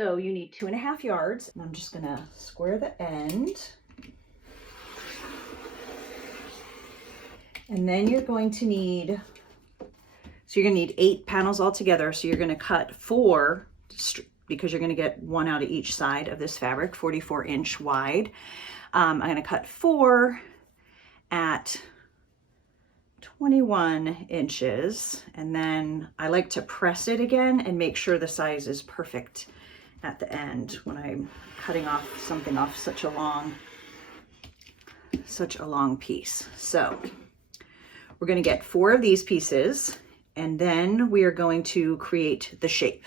So you need 2.5 yards. And I'm just gonna square the end. And then you're going to need, so you're gonna need 8 panels altogether. So you're gonna cut 4, because you're gonna get 1 out of each side of this fabric, 44-inch wide. I'm gonna cut 4 at 21 inches. And then I like to press it again and make sure the size is perfect at the end when I'm cutting off something off such a long piece. So we're going to get 4 of these pieces, and then we are going to create the shape.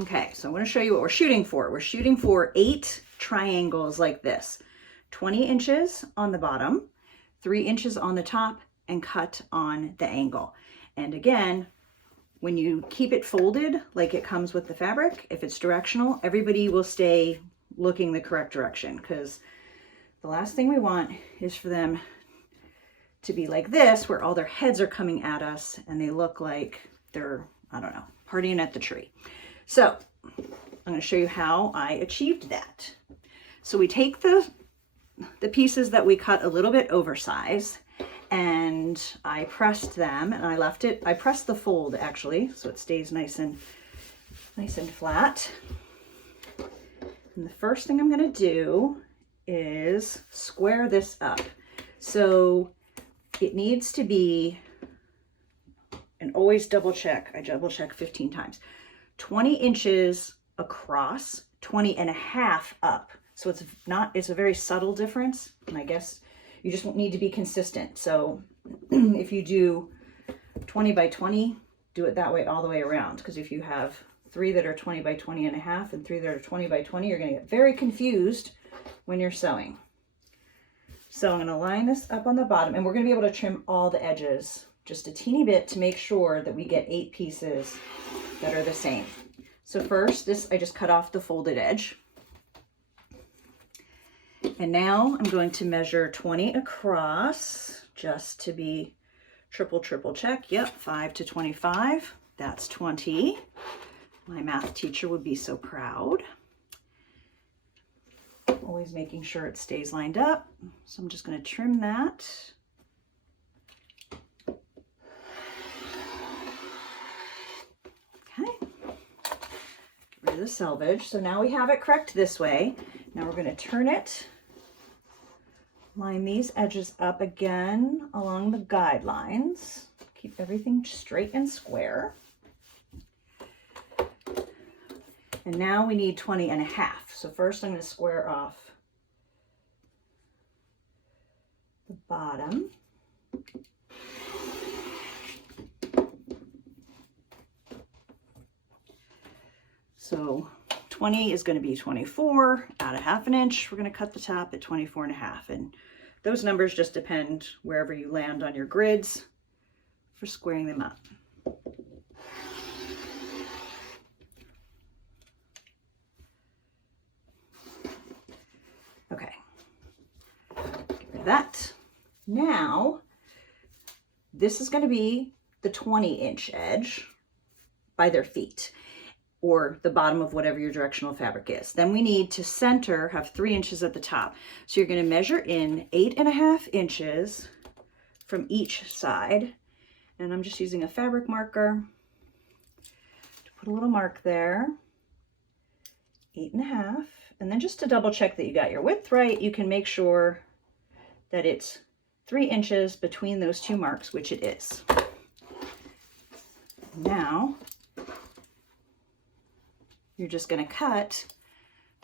Okay, so I'm going to show you what we're shooting for. We're shooting for 8 triangles like this, 20 inches on the bottom, 3 inches on the top, and cut on the angle. And again, when you keep it folded like it comes with the fabric, if it's directional, everybody will stay looking the correct direction, because the last thing we want is for them to be like this, where all their heads are coming at us and they look like they're, I don't know, partying at the tree. So I'm going to show you how I achieved that. So we take the pieces that we cut a little bit oversized, and I pressed them, and I pressed the fold actually, so it stays nice and flat. And the first thing I'm going to do is square this up. So it needs to be, and always double check, I double check 15 times, 20 inches across, 20.5 up. So it's a very subtle difference, and I guess you just need to be consistent. So if you do 20 by 20, do it that way all the way around, because if you have 3 that are 20 by 20.5 and 3 that are 20 by 20, you're going to get very confused when you're sewing. So I'm going to line this up on the bottom, and we're going to be able to trim all the edges just a teeny bit to make sure that we get 8 pieces that are the same. So first, I just cut off the folded edge. And now I'm going to measure 20 across, just to be triple check. Yep, 5 to 25, that's 20. My math teacher would be so proud. Always making sure it stays lined up. So I'm just going to trim that. Okay. Get rid of the selvage. So now we have it correct this way. Now we're going to turn it. Line these edges up again along the guidelines. Keep everything straight and square. And now we need 20.5. So first I'm going to square off the bottom. So 20 is going to be 24, add a 1/2 inch. We're going to cut the top at 24.5. And those numbers just depend wherever you land on your grids for squaring them up. Okay, get rid of that. Now, this is going to be the 20-inch edge by their feet, or the bottom of whatever your directional fabric is. Then we need to center, have 3 inches at the top. So you're going to measure in 8.5 inches from each side. And I'm just using a fabric marker to put a little mark there. 8.5. And then just to double check that you got your width right, you can make sure that it's 3 inches between those 2 marks, which it is. Now, you're just going to cut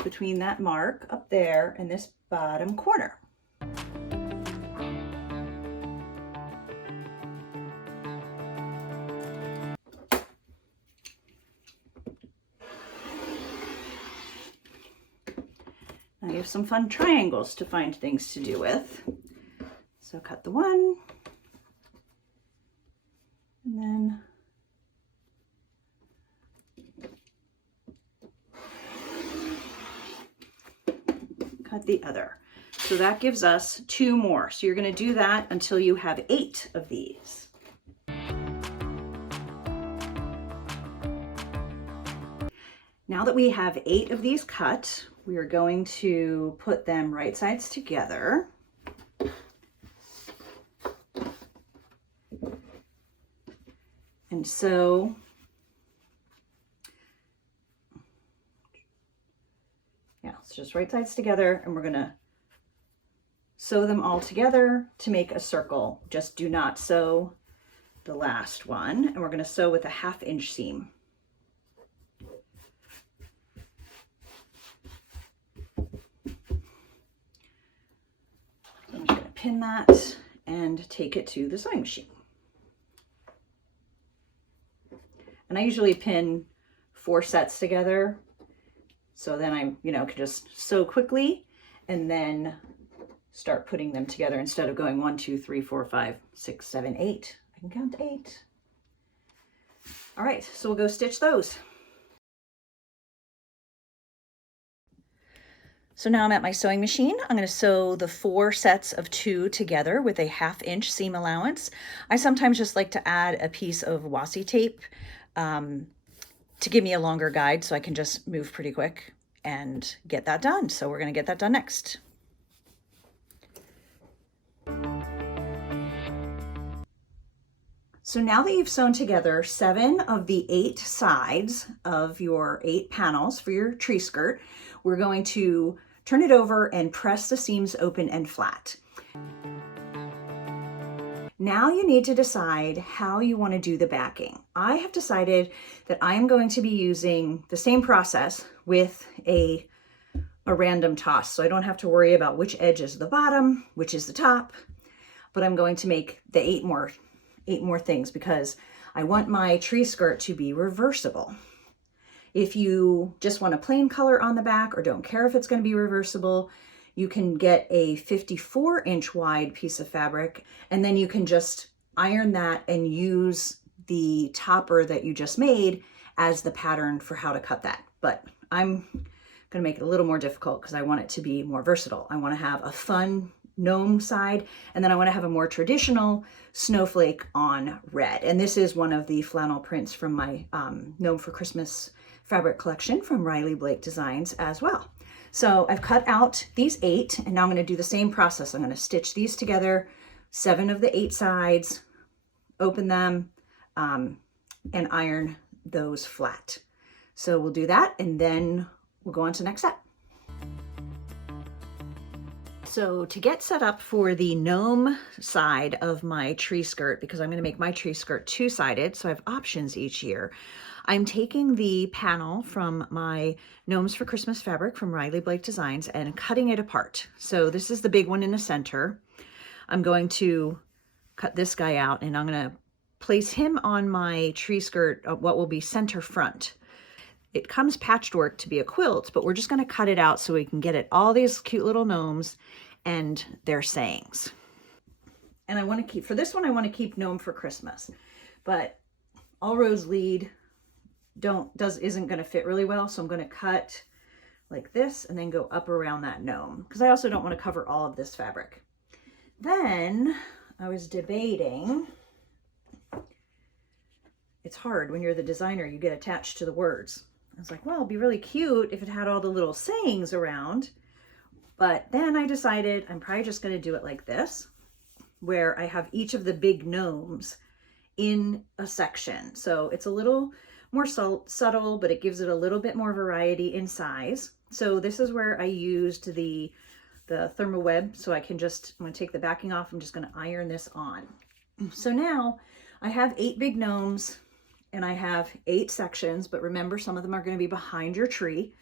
between that mark up there and this bottom corner. Now you have some fun triangles to find things to do with. So cut the one, and then cut the other. So that gives us 2 more. So you're going to do that until you have 8 of these. Now that we have 8 of these cut, we are going to put them right sides together. And so yeah, it's just right sides together, and we're gonna sew them all together to make a circle. Just do not sew the last one, and we're gonna sew with a 1/2 inch seam. I'm just gonna pin that and take it to the sewing machine. And I usually pin 4 sets together, so then I, can just sew quickly and then start putting them together instead of going 1, 2, 3, 4, 5, 6, 7, 8. I can count 8. All right, so we'll go stitch those. So now I'm at my sewing machine. I'm going to sew the 4 sets of 2 together with a 1/2 inch seam allowance. I sometimes just like to add a piece of washi tape to give me a longer guide so I can just move pretty quick and get that done. So we're going to get that done next. So now that you've sewn together 7 of the 8 sides of your 8 panels for your tree skirt, we're going to turn it over and press the seams open and flat. Now you need to decide how you want to do the backing. I have decided that I am going to be using the same process with a random toss, so I don't have to worry about which edge is the bottom, which is the top, but I'm going to make the 8 more things because I want my tree skirt to be reversible. If you just want a plain color on the back or don't care if it's going to be reversible, you can get a 54-inch wide piece of fabric, and then you can just iron that and use the topper that you just made as the pattern for how to cut that. But I'm going to make it a little more difficult because I want it to be more versatile. I want to have a fun gnome side, and then I want to have a more traditional snowflake on red. And this is one of the flannel prints from my Gnome for Christmas fabric collection from Riley Blake Designs as well. So I've cut out these 8, and now I'm going to do the same process. I'm going to stitch these together, 7 of the 8 sides, open them, and iron those flat. So we'll do that, and then we'll go on to the next step. So to get set up for the gnome side of my tree skirt, because I'm going to make my tree skirt 2-sided, so I have options each year, I'm taking the panel from my Gnomes for Christmas fabric from Riley Blake Designs and cutting it apart. So this is the big one in the center. I'm going to cut this guy out, and I'm going to place him on my tree skirt, what will be center front. It comes patchwork to be a quilt, but we're just going to cut it out so we can get at all these cute little gnomes and their sayings. And I want to keep, for this one, I want to keep Gnome for Christmas, but All Roads Lead isn't going to fit really well. So I'm going to cut like this and then go up around that gnome, because I also don't want to cover all of this fabric. Then I was debating, it's hard when you're the designer, you get attached to the words. I was like, well, it'd be really cute if it had all the little sayings around. But then I decided I'm probably just going to do it like this, where I have each of the big gnomes in a section. So it's a little more subtle, but it gives it a little bit more variety in size. So this is where I used the thermal web. So I'm going to take the backing off. I'm just going to iron this on. So now I have 8 big gnomes and I have 8 sections, but remember, some of them are going to be behind your tree.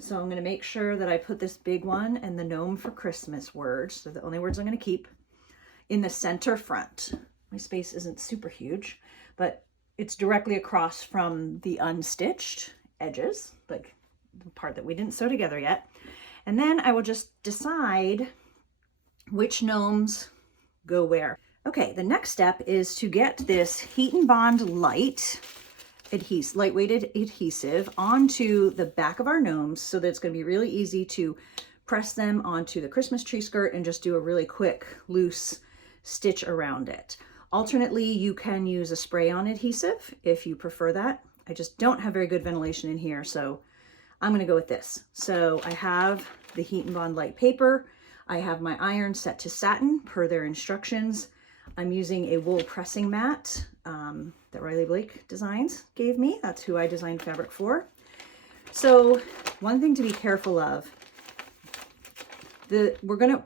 So I'm going to make sure that I put this big one and the Gnome for Christmas words, so the only words I'm going to keep, in the center front. My space isn't super huge, but it's directly across from the unstitched edges, like the part that we didn't sew together yet. And then I will just decide which gnomes go where. Okay, the next step is to get this Heat and Bond lightweighted adhesive onto the back of our gnomes so that it's going to be really easy to press them onto the Christmas tree skirt and just do a really quick loose stitch around it. Alternately, you can use a spray-on adhesive if you prefer that. I just don't have very good ventilation in here, so I'm gonna go with this. So I have the Heat and Bond light paper. I have my iron set to satin per their instructions. I'm using a wool pressing mat that Riley Blake Designs gave me. That's who I designed fabric for. So one thing to be careful of, we're gonna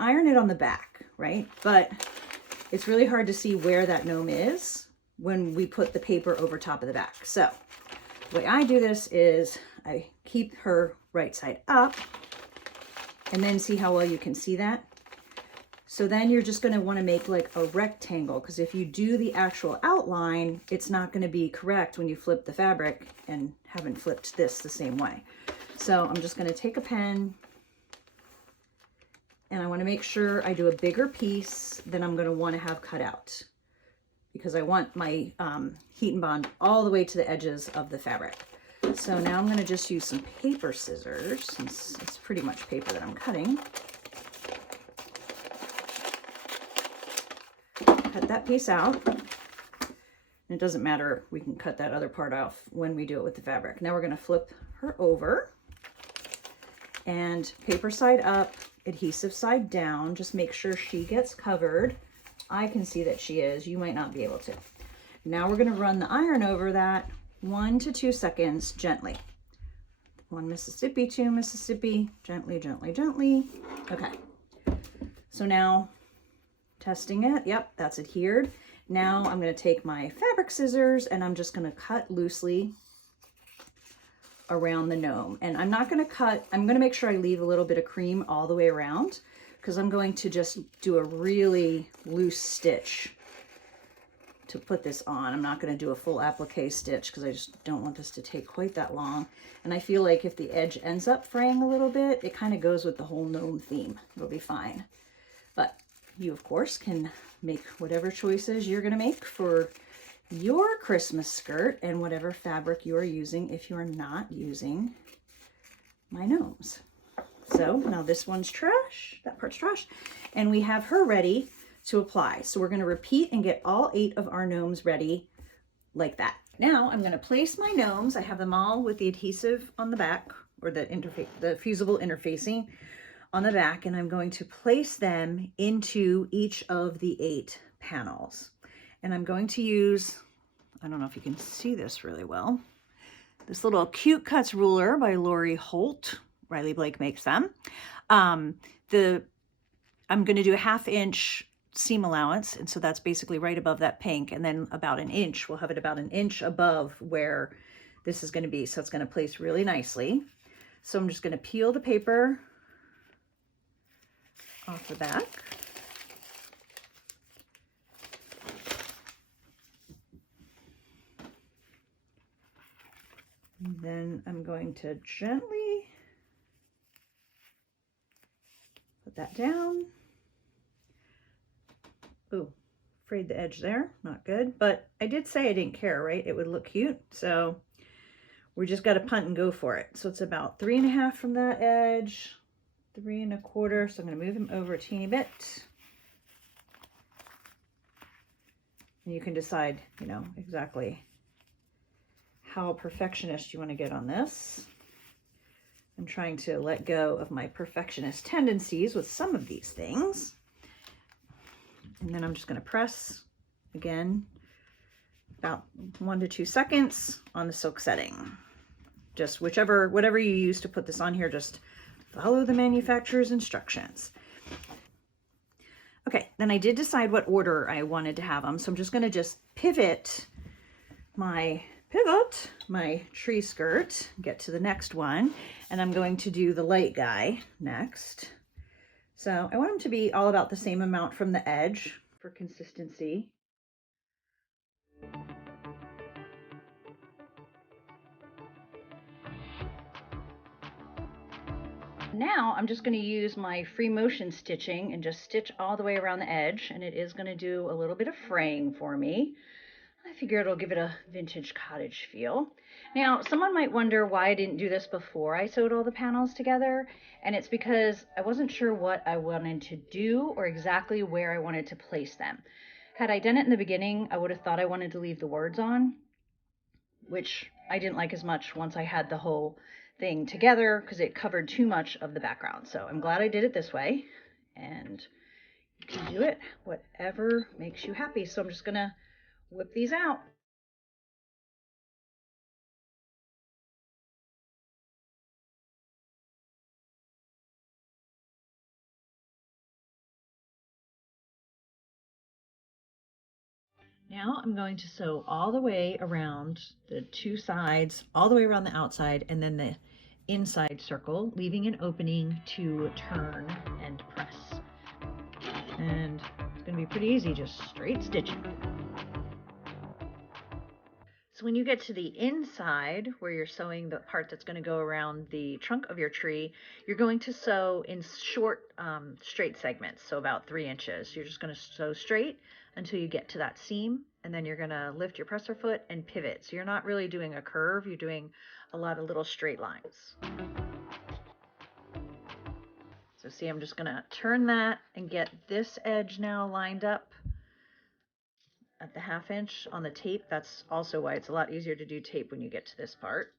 iron it on the back, right? But it's really hard to see where that gnome is when we put the paper over top of the back. So the way I do this is I keep her right side up, and then see how well you can see that. So then you're just gonna wanna make like a rectangle, because if you do the actual outline, it's not gonna be correct when you flip the fabric and haven't flipped this the same way. So I'm just gonna take a pen, and I wanna make sure I do a bigger piece than I'm gonna wanna have cut out, because I want my Heat and Bond all the way to the edges of the fabric. So now I'm gonna just use some paper scissors, since it's pretty much paper that I'm cutting. Cut that piece out. And it doesn't matter, we can cut that other part off when we do it with the fabric. Now we're gonna flip her over, and paper side up, adhesive side down. Just make sure she gets covered. I can see that she is, you might not be able to. Now we're gonna run the iron over that 1 to 2 seconds gently. 1 Mississippi, 2 Mississippi, gently, gently, gently. Okay, so now testing it, yep, that's adhered. Now I'm gonna take my fabric scissors and I'm just gonna cut loosely around the gnome. And I'm not gonna cut, I'm gonna make sure I leave a little bit of cream all the way around, because I'm going to just do a really loose stitch to put this on. I'm not going to do a full applique stitch because I just don't want this to take quite that long. And I feel like if the edge ends up fraying a little bit, it kind of goes with the whole gnome theme. It'll be fine. But you, of course, can make whatever choices you're going to make for your Christmas skirt and whatever fabric you are using if you're not using my gnomes. So now this one's trash, that part's trash, and we have her ready to apply. So we're going to repeat and get all 8 of our gnomes ready like that. Now I'm going to place my gnomes. I have them all with the adhesive on the back, or the fusible interfacing on the back, and I'm going to place them into each of the 8 panels. And I'm going to use, I don't know if you can see this really well, this little Cute Cuts ruler by Lori Holt. Riley Blake makes them. I'm going to do a 1/2 inch seam allowance, and so that's basically right above that pink, and then about 1 inch. We'll have it about 1 inch above where this is going to be, so it's going to place really nicely. So I'm just going to peel the paper off the back. And then I'm going to gently put that down. Ooh, frayed the edge there, not good. But I did say I didn't care, right? It would look cute. So we just got to punt and go for it. So it's about 3.5 from that edge, 3 1/4. So I'm going to move him over a teeny bit. And you can decide, you know, exactly how perfectionist you want to get on this. I'm trying to let go of my perfectionist tendencies with some of these things. And then I'm just going to press again about 1 to 2 seconds on the silk setting. Just whatever you use to put this on here, just follow the manufacturer's instructions. Okay, then I did decide what order I wanted to have them. So I'm just going to pivot my tree skirt, get to the next one, and I'm going to do the light guy next. So I want them to be all about the same amount from the edge for consistency. Now I'm just going to use my free motion stitching and just stitch all the way around the edge, and it is going to do a little bit of fraying for me. I figure it'll give it a vintage cottage feel. Now, someone might wonder why I didn't do this before I sewed all the panels together, and it's because I wasn't sure what I wanted to do or exactly where I wanted to place them. Had I done it in the beginning, I would have thought I wanted to leave the words on, which I didn't like as much once I had the whole thing together because it covered too much of the background. So I'm glad I did it this way, and you can do it whatever makes you happy. So I'm just gonna whip these out. Now I'm going to sew all the way around the two sides, all the way around the outside, and then the inside circle, leaving an opening to turn and press. And it's going to be pretty easy, just straight stitching. So when you get to the inside, where you're sewing the part that's going to go around the trunk of your tree, you're going to sew in short, straight segments, so about 3 inches. You're just going to sew straight until you get to that seam, and then you're going to lift your presser foot and pivot. So you're not really doing a curve, you're doing a lot of little straight lines. So see, I'm just going to turn that and get this edge now lined up at the 1/2 inch on the tape. That's also why it's a lot easier to do tape when you get to this part.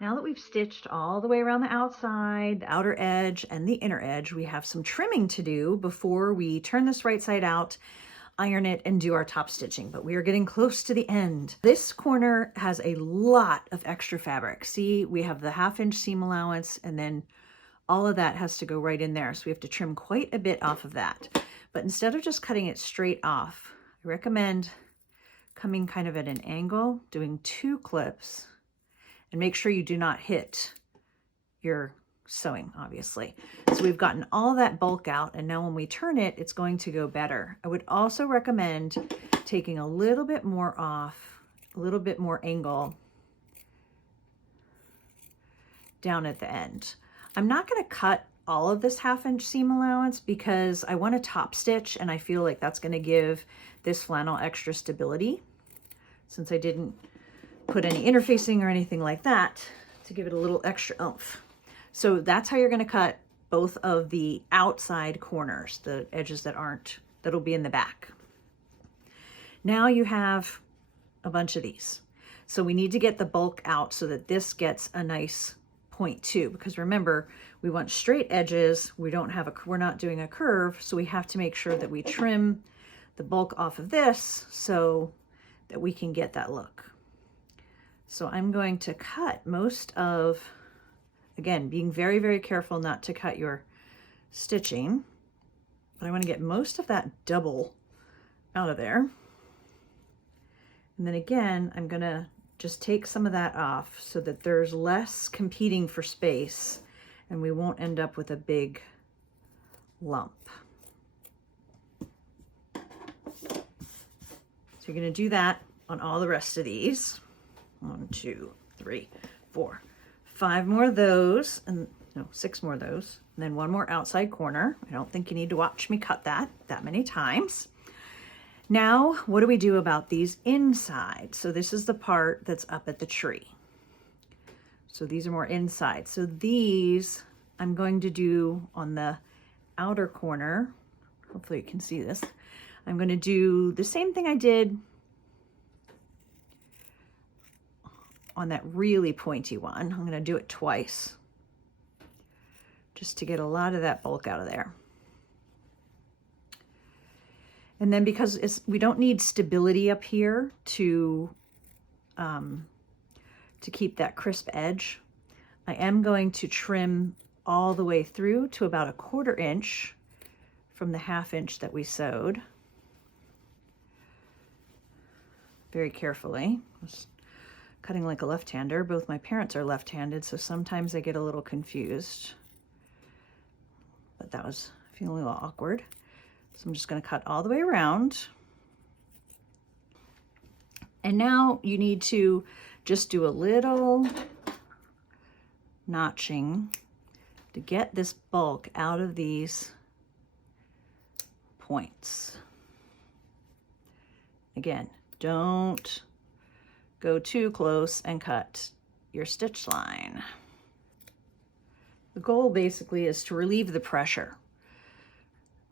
Now that we've stitched all the way around the outside, the outer edge, and the inner edge, we have some trimming to do before we turn this right side out, iron it, and do our top stitching. But we are getting close to the end. This corner has a lot of extra fabric. See, we have the 1/2 inch seam allowance, and then all of that has to go right in there. So we have to trim quite a bit off of that. But instead of just cutting it straight off, I recommend coming kind of at an angle, doing 2 clips, and make sure you do not hit your sewing, obviously. So we've gotten all that bulk out, and now when we turn it, it's going to go better. I would also recommend taking a little bit more off, a little bit more angle down at the end. I'm not going to cut all of this 1/2 inch seam allowance because I want to top stitch, and I feel like that's going to give this flannel extra stability, since I didn't put any interfacing or anything like that, to give it a little extra oomph. So that's how you're going to cut both of the outside corners, the edges that'll be in the back. Now you have a bunch of these. So we need to get the bulk out so that this gets a nice point too, because remember, we want straight edges. We're not doing a curve, so we have to make sure that we trim the bulk off of this so that we can get that look. So I'm going to cut most of, again, being very, very careful not to cut your stitching, but I want to get most of that double out of there. And then again, I'm going to just take some of that off so that there's less competing for space and we won't end up with a big lump. So you're going to do that on all the rest of these. 1, 2, 3, 4, 5 more of those, and no, 6 more of those, and then 1 more outside corner. I don't think you need to watch me cut that many times. Now, what do we do about these inside? So this is the part that's up at the tree. So these are more inside. So these I'm going to do on the outer corner. Hopefully you can see this. I'm going to do the same thing I did on that really pointy one. I'm going to do it twice just to get a lot of that bulk out of there. And then because we don't need stability up here to keep that crisp edge, I am going to trim all the way through to about a 1/4 inch from the 1/2 inch that we sewed. Very carefully. Cutting like a left-hander. Both my parents are left-handed, so sometimes I get a little confused. But that was feeling a little awkward. So I'm just going to cut all the way around. And now you need to just do a little notching to get this bulk out of these points. Again, don't go too close and cut your stitch line. The goal basically is to relieve the pressure.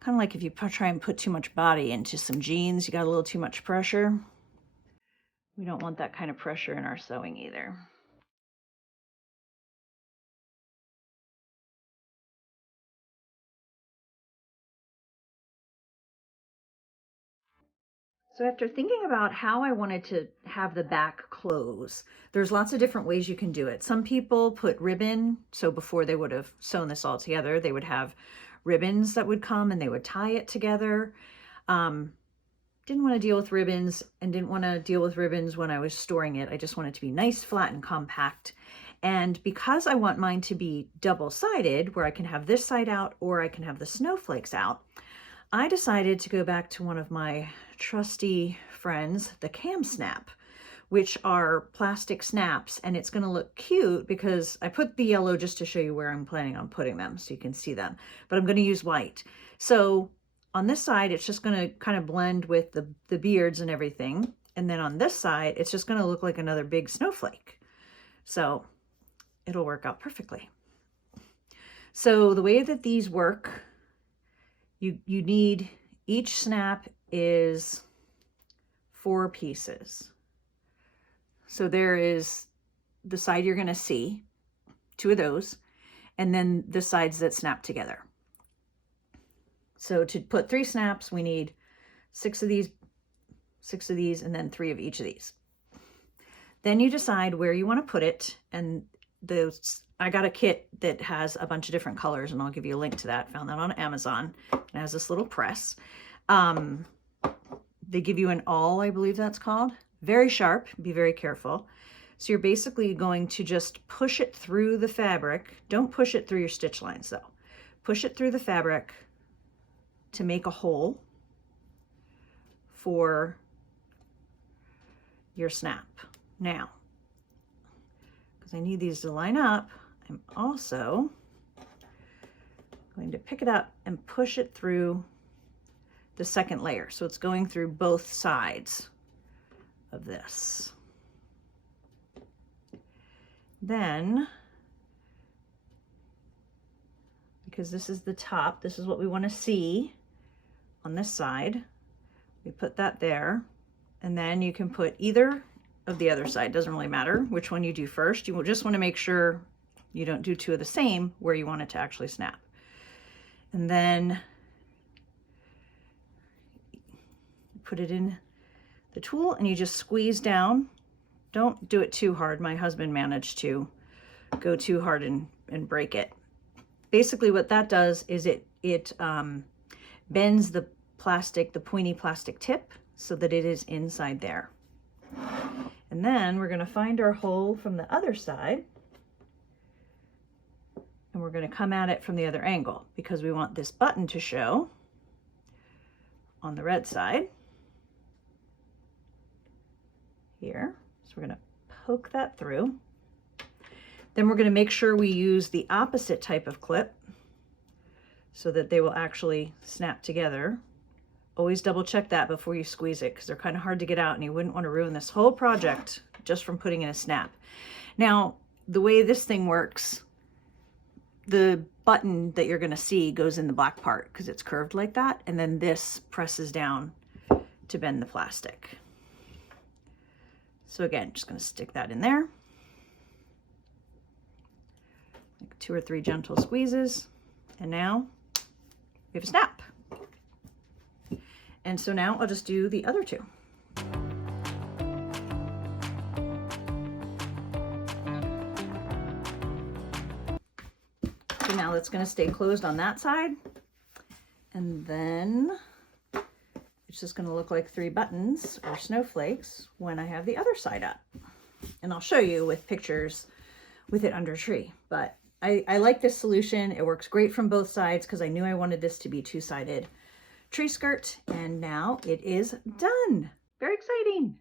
Kind of like if you try and put too much body into some jeans, you got a little too much pressure. We don't want that kind of pressure in our sewing either. So after thinking about how I wanted to have the back close, there's lots of different ways you can do it. Some people put ribbon, so before they would have sewn this all together, they would have ribbons that would come and they would tie it together. Didn't want to deal with ribbons and didn't want to deal with ribbons when I was storing it. I just want it to be nice, flat, and compact. And because I want mine to be double-sided, where I can have this side out or I can have the snowflakes out, I decided to go back to one of my trusty friends, the Kam Snap, which are plastic snaps, and it's going to look cute because I put the yellow just to show you where I'm planning on putting them so you can see them, but I'm going to use white. So on this side, it's just going to kind of blend with the beards and everything, and then on this side, it's just going to look like another big snowflake. So it'll work out perfectly. So the way that these work, you need, each snap is 4 pieces. So there is the side you're going to see, 2 of those, and then the sides that snap together. So to put 3 snaps, we need 6 of these, and then 3 of each of these. Then you decide where you want to put it, and I got a kit that has a bunch of different colors, and I'll give you a link to that. Found that on Amazon. It has this little press. They give you an awl, I believe that's called. Very sharp, be very careful. So you're basically going to just push it through the fabric. Don't push it through your stitch lines though. Push it through the fabric to make a hole for your snap. Now, because I need these to line up, I'm also going to pick it up and push it through the second layer. So it's going through both sides of this. Then, because this is the top, this is what we want to see on this side, we put that there, and then you can put either of the other side, doesn't really matter which one you do first. You will just want to make sure you don't do 2 of the same where you want it to actually snap. And then put it in the tool and you just squeeze down. Don't do it too hard. My husband managed to go too hard and break it. Basically what that does is it bends the plastic, the pointy plastic tip, so that it is inside there. And then we're going to find our hole from the other side, and we're going to come at it from the other angle because we want this button to show on the red side here. So we're going to poke that through. Then we're going to make sure we use the opposite type of clip so that they will actually snap together. Always double check that before you squeeze it because they're kind of hard to get out and you wouldn't want to ruin this whole project just from putting in a snap. Now, the way this thing works, the button that you're going to see goes in the black part because it's curved like that, and then this presses down to bend the plastic. So again, just going to stick that in there. Like 2 or 3 gentle squeezes, and now we have a snap. And so now I'll just do the other 2. So now that's going to stay closed on that side, and then it's just going to look like 3 buttons or snowflakes when I have the other side up. And I'll show you with pictures with it under tree. But I like this solution. It works great from both sides because I knew I wanted this to be 2-sided tree skirt. And now it is done. Very exciting.